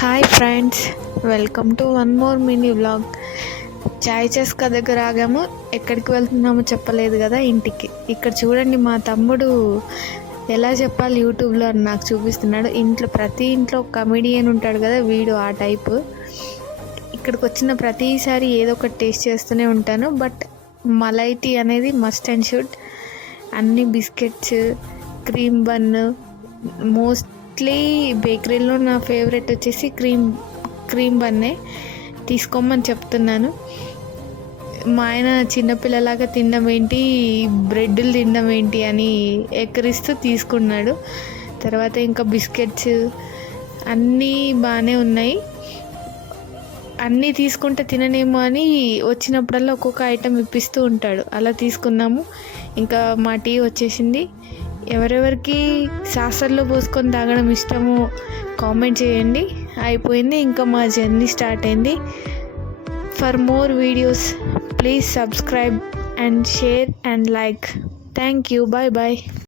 Hi friends, welcome to one more mini vlog. చాయ్ చెస్కా దగ్గర ఆగాము. ఎక్కడికి వెళ్తున్నామో చెప్పలేదు కదా, ఇంటికి. ఇక్కడ చూడండి, మా తమ్ముడు ఎలా చెప్పాలి యూట్యూబ్లో అని నాకు చూపిస్తున్నాడు. ప్రతి ఇంట్లో కమెడియన్ ఉంటాడు కదా, వీడు ఆ టైపు. ఇక్కడికి వచ్చిన ప్రతిసారి ఏదో ఒకటి టేస్ట్ చేస్తూనే ఉంటాను. బట్ మలై టీ అనేది మస్ట్ అండ్ షుడ్. అన్ని బిస్కెట్స్, క్రీమ్ బన్, మోస్ట్లీ బేకరీలో నా ఫేవరెట్ వచ్చేసి క్రీమ్ బన్నే తీసుకోమని చెప్తున్నాను. మా ఆయన చిన్నపిల్లలాగా తినడం ఏంటి, బ్రెడ్లు తినడం ఏంటి అని ఎక్కిరిస్తూ తీసుకున్నాడు. తర్వాత ఇంకా బిస్కెట్స్ అన్నీ బాగానే ఉన్నాయి. అన్నీ తీసుకుంటే తిననేమో అని వచ్చినప్పుడల్లా ఒక్కొక్క ఐటెం ఇప్పిస్తూ ఉంటాడు. అలా తీసుకున్నాము. ఇంకా మా టీ వచ్చేసింది. ఎవరెవరికి సాసర్లో పోసుకొని తాగడం ఇష్టమో కామెంట్ చేయండి. అయిపోయింది, ఇంకా మా జర్నీ స్టార్ట్ అయింది. For more videos please subscribe and share and like. Thank you. Bye bye.